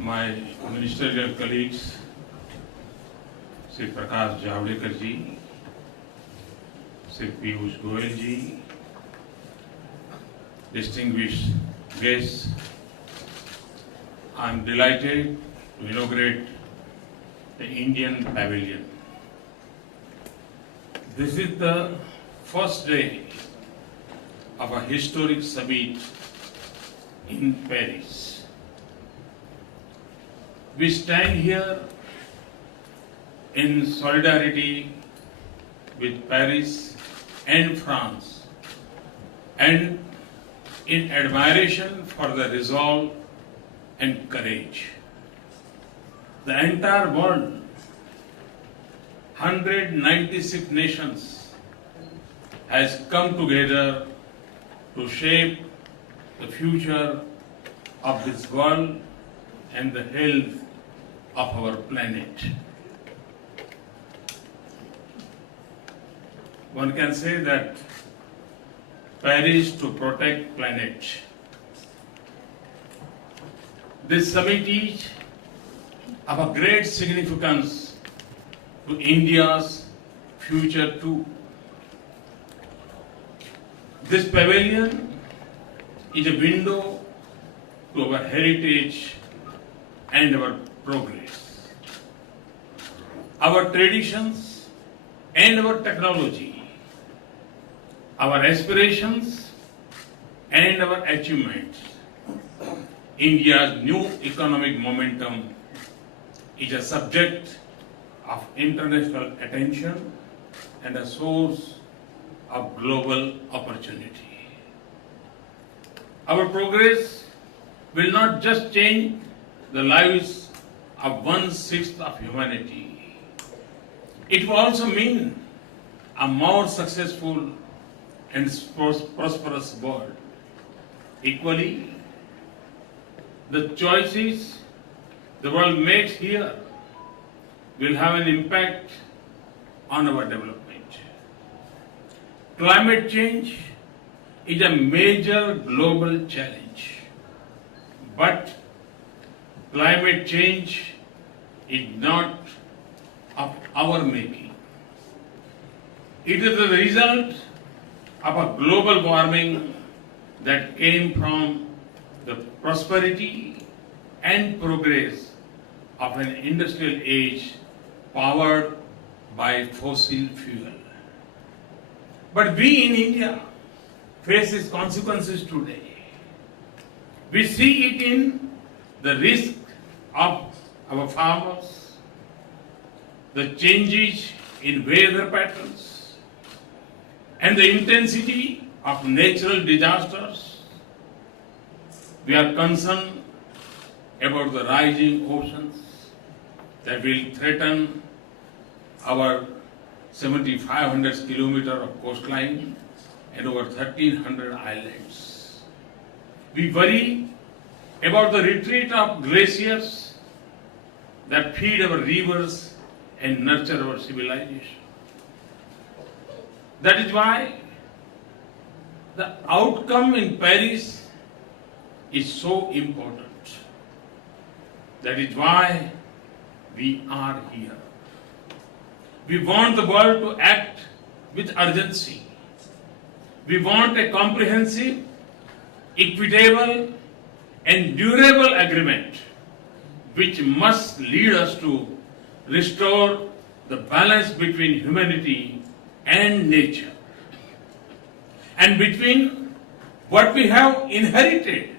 my ministerial colleagues, Sri Prakash Javadekar ji, Sri Piyush Goyal ji, distinguished guests, I am delighted to inaugurate the Indian Pavilion. This is the first day of a historic summit in Paris. We stand here in solidarity with Paris and France and in admiration for the resolve and courage. The entire world, 196 nations, has come together to shape the future of this world and the health of our planet. One can say that Paris to protect planet. This summit is of a great significance to India's future too. This pavilion is a window to our heritage and our progress, our traditions and our technology, our aspirations and our achievements. India's new economic momentum is a subject of international attention and a source of global opportunity. Our progress will not just change the lives of 1/6 of humanity. It will also mean a more successful and prosperous world. Equally, the choices the world makes here will have an impact on our development. Climate change is a major global challenge, but climate change is not of our making. It is the result of a global warming that came from the prosperity and progress of an industrial age powered by fossil fuel. But we in India face its consequences today. We see it in the risk of our farmers, the changes in weather patterns, and the intensity of natural disasters. We are concerned about the rising oceans that will threaten our 7,500 kilometers of coastline and over 1,300 islands. We worry about the retreat of glaciers that feed our rivers and nurture our civilization. That is why the outcome in Paris is so important. That is why we are here. We want the world to act with urgency. We want a comprehensive, equitable, and durable agreement which must lead us to restore the balance between humanity and nature, and between what we have inherited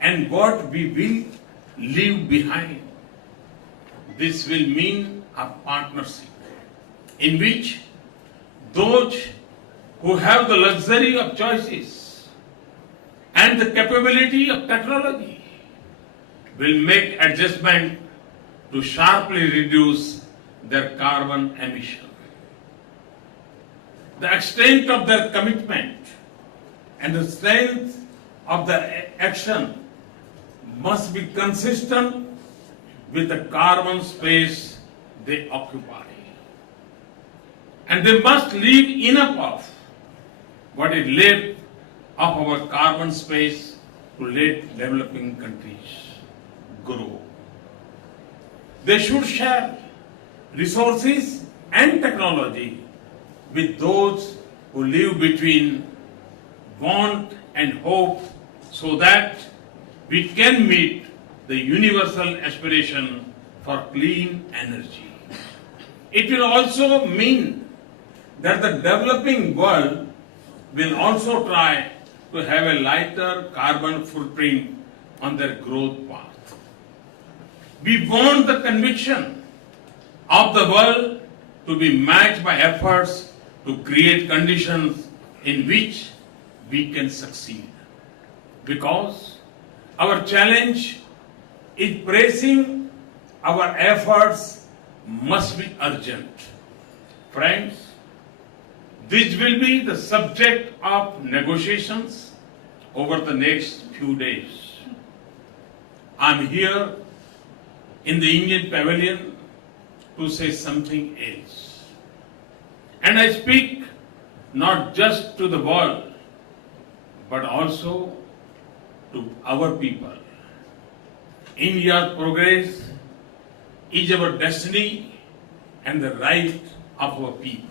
and what we will leave behind. This will mean a partnership in which those who have the luxury of choices and the capability of technology will make adjustment to sharply reduce their carbon emission. The extent of their commitment and the strength of their action must be consistent with the carbon space they occupy. And they must leave enough of what is left of our carbon space to let developing countries grow. They should share resources and technology with those who live between want and hope so that we can meet the universal aspiration for clean energy. It will also mean that the developing world will also try to have a lighter carbon footprint on their growth path. We want the conviction of the world to be matched by efforts to create conditions in which we can succeed. Because our challenge is pressing, our efforts must be urgent. Friends, this will be the subject of negotiations over the next few days. I'm here in the Indian pavilion to say something else. And I speak not just to the world, but also to our people. India's progress is our destiny and the right of our people.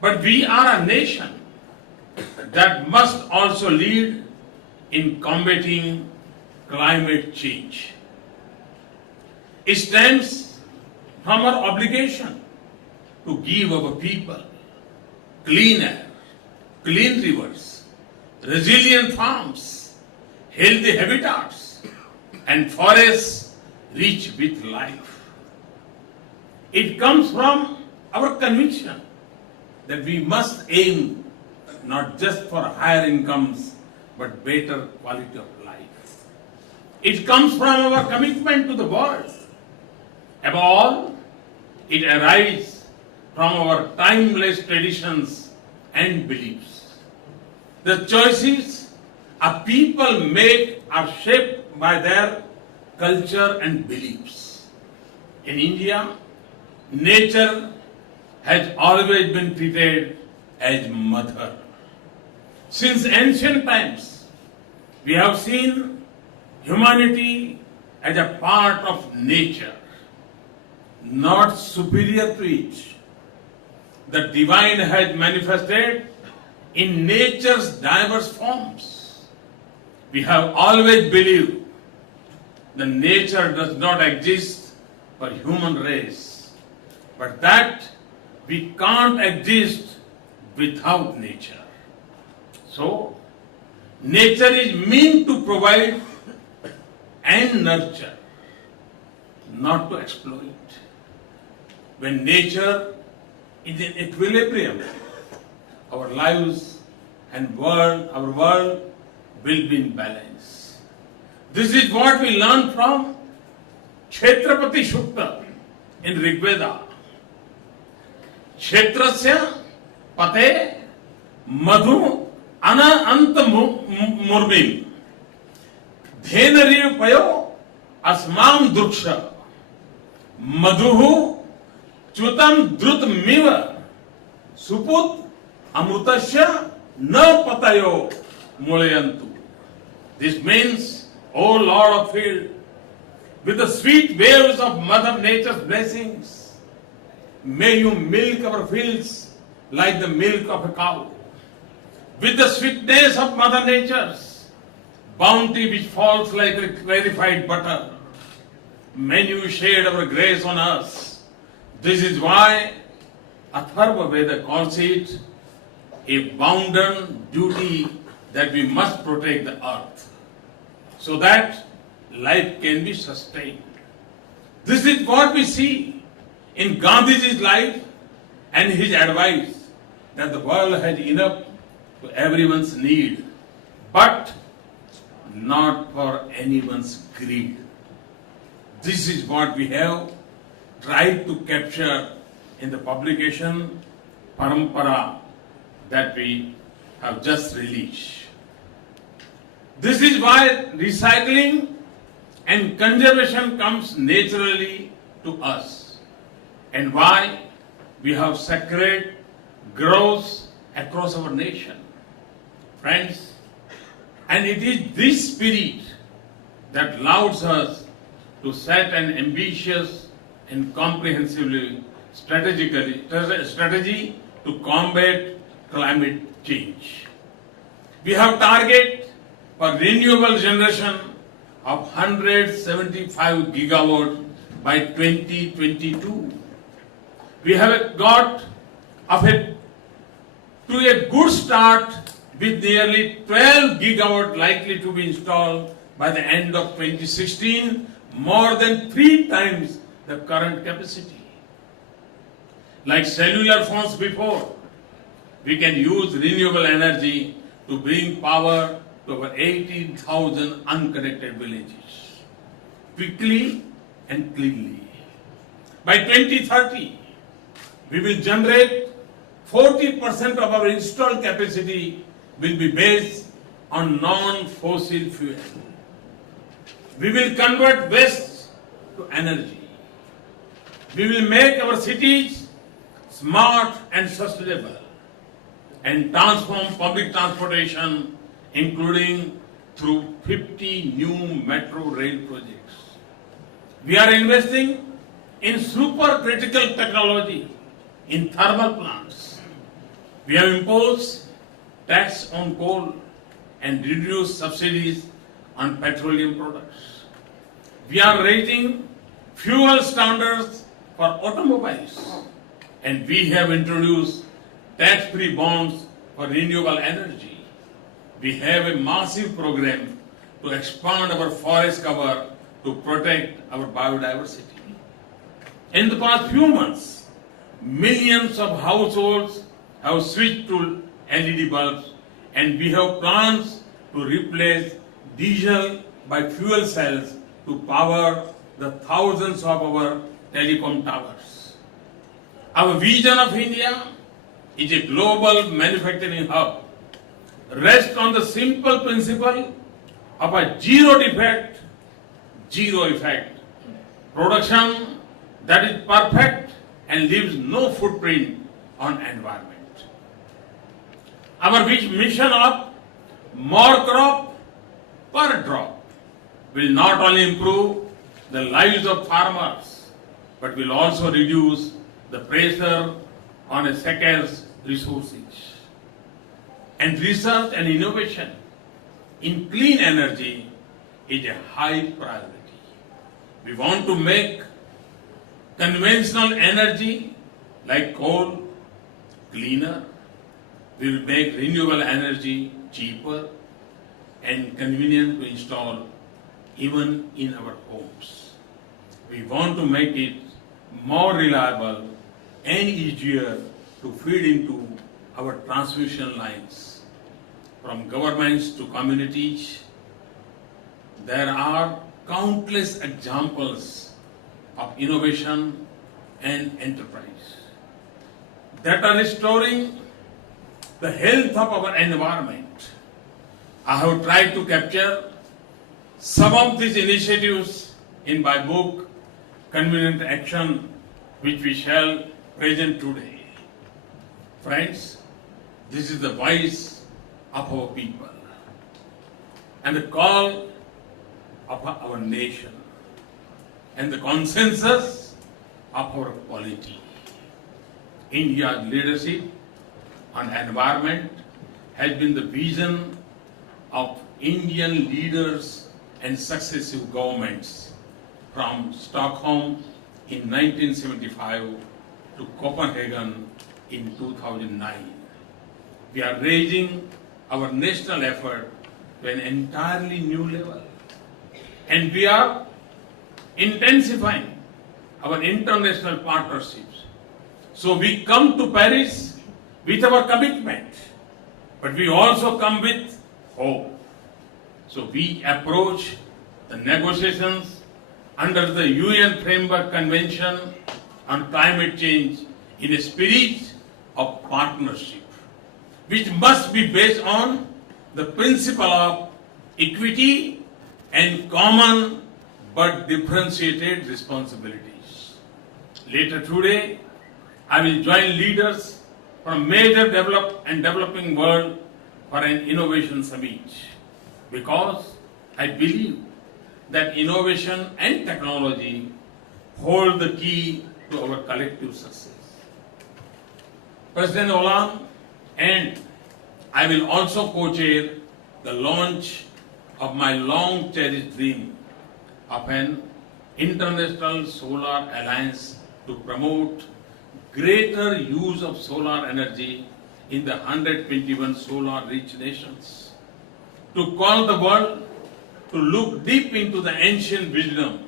But we are a nation that must also lead in combating climate change. It stems from our obligation to give our people clean air, clean rivers, resilient farms, healthy habitats, and forests rich with life. It comes from our conviction that we must aim not just for higher incomes, but better quality of life. It comes from our commitment to the world. Above all, it arises from our timeless traditions and beliefs. The choices a people make are shaped by their culture and beliefs. In India, nature has always been treated as mother. Since ancient times, we have seen humanity as a part of nature, not superior to it. The divine has manifested in nature's diverse forms. We have always believed that nature does not exist for human race, but that we can't exist without nature. So, nature is meant to provide and nurture, not to exploit. When nature is in equilibrium, our lives and our world will be in balance. This is what we learn from Kshetrapati Sukta in Rigveda. Kshetrasya pate madhu ana anta murmim dhenariv payo asmam druksha madhuhu chutam drutmiva suput amrutasya na patayo mulayantu. This means, O Lord of field, with the sweet waves of Mother Nature's blessings, may you milk our fields like the milk of a cow. With the sweetness of Mother Nature's bounty which falls like a clarified butter, may you shed our grace on us. This is why Atharva Veda calls it a bounden duty that we must protect the earth so that life can be sustained. This is what we see in Gandhiji's life and his advice that the world has enough to everyone's need, but not for anyone's greed. This is what we have tried to capture in the publication Parampara that we have just released. This is why recycling and conservation comes naturally to us, and why we have sacred groves across our nation. Friends, and it is this spirit that allows us to set an ambitious and comprehensively strategy to combat climate change. We have target for renewable generation of 175 gigawatt by 2022. We have got to a good start with nearly 12 gigawatt likely to be installed by the end of 2016, more than 3 times the current capacity. Like cellular phones before, we can use renewable energy to bring power to our 18,000 unconnected villages quickly and cleanly. By 2030, we will generate 40% of our installed capacity will be based on non-fossil fuel. We will convert waste to energy. We will make our cities smart and sustainable and transform public transportation, including through 50 new metro rail projects. We are investing in supercritical technology in thermal plants. We have imposed tax on coal and reduced subsidies on petroleum products. We are raising fuel standards for automobiles, and we have introduced tax-free bonds for renewable energy. We have a massive program to expand our forest cover to protect our biodiversity. In the past few months, millions of households have switched to LED bulbs, and we have plans to replace diesel by fuel cells to power the thousands of our telecom towers. Our vision of India is a global manufacturing hub, rests on the simple principle of a zero defect, zero effect production that is perfect and leaves no footprint on environment. Our mission of more crop per drop will not only improve the lives of farmers, but will also reduce the pressure on a scarce resources. And research and innovation in clean energy is a high priority. We want to make conventional energy like coal cleaner. We will make renewable energy cheaper and convenient to install even in our homes. We want to make it more reliable and easier to feed into our transmission lines. From governments to communities, there are countless examples of innovation and enterprise that are restoring the health of our environment. I have tried to capture some of these initiatives in my book, Convenient Action, which we shall present today. Friends, this is the voice of our people and the call of our nation and the consensus of our polity. India's leadership on environment has been the vision of Indian leaders and successive governments from Stockholm in 1975 to Copenhagen in 2009. We are raising our national effort to an entirely new level, and we are intensifying our international partnerships. So we come to Paris with our commitment, but we also come with hope. So we approach the negotiations under the UN Framework Convention on Climate Change in a spirit of partnership, which must be based on the principle of equity and common but differentiated responsibilities. Later today, I will join leaders from major developing world for an innovation summit, because I believe that innovation and technology hold the key to our collective success. President Hollande and I will also co-chair the launch of my long-cherished dream of an international solar alliance to promote greater use of solar energy in the 121 solar-rich nations. To call the world to look deep into the ancient wisdom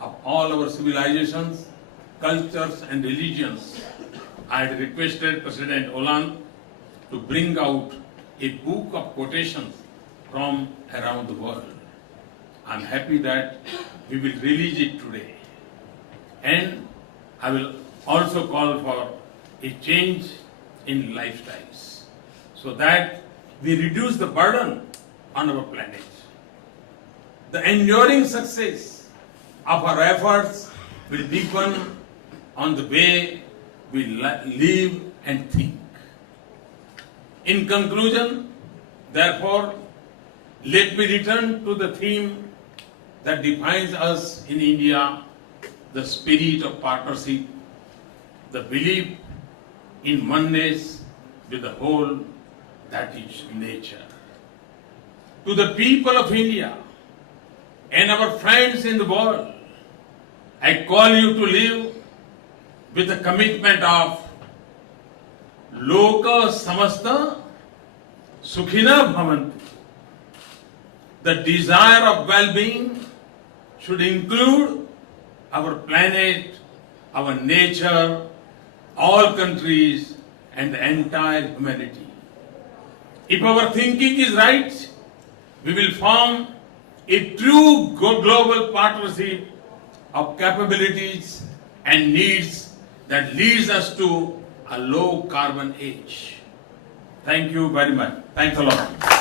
of all our civilizations, cultures and religions, I had requested President Hollande to bring out a book of quotations from around the world. I am happy that we will release it today. And I will also call for a change in lifestyles so that we reduce the burden on our planet. The enduring success of our efforts will depend on the way we live and think. In conclusion, therefore, let me return to the theme that defines us in India, the spirit of partnership, the belief in oneness with the whole, that is nature. To the people of India and our friends in the world, I call you to live with the commitment of Loka Samasta Sukhina Bhavantu. The desire of well-being should include our planet, our nature, all countries, and the entire humanity. If our thinking is right, we will form a true global partnership of capabilities and needs that leads us to a low carbon age. Thank you very much. Thanks a lot.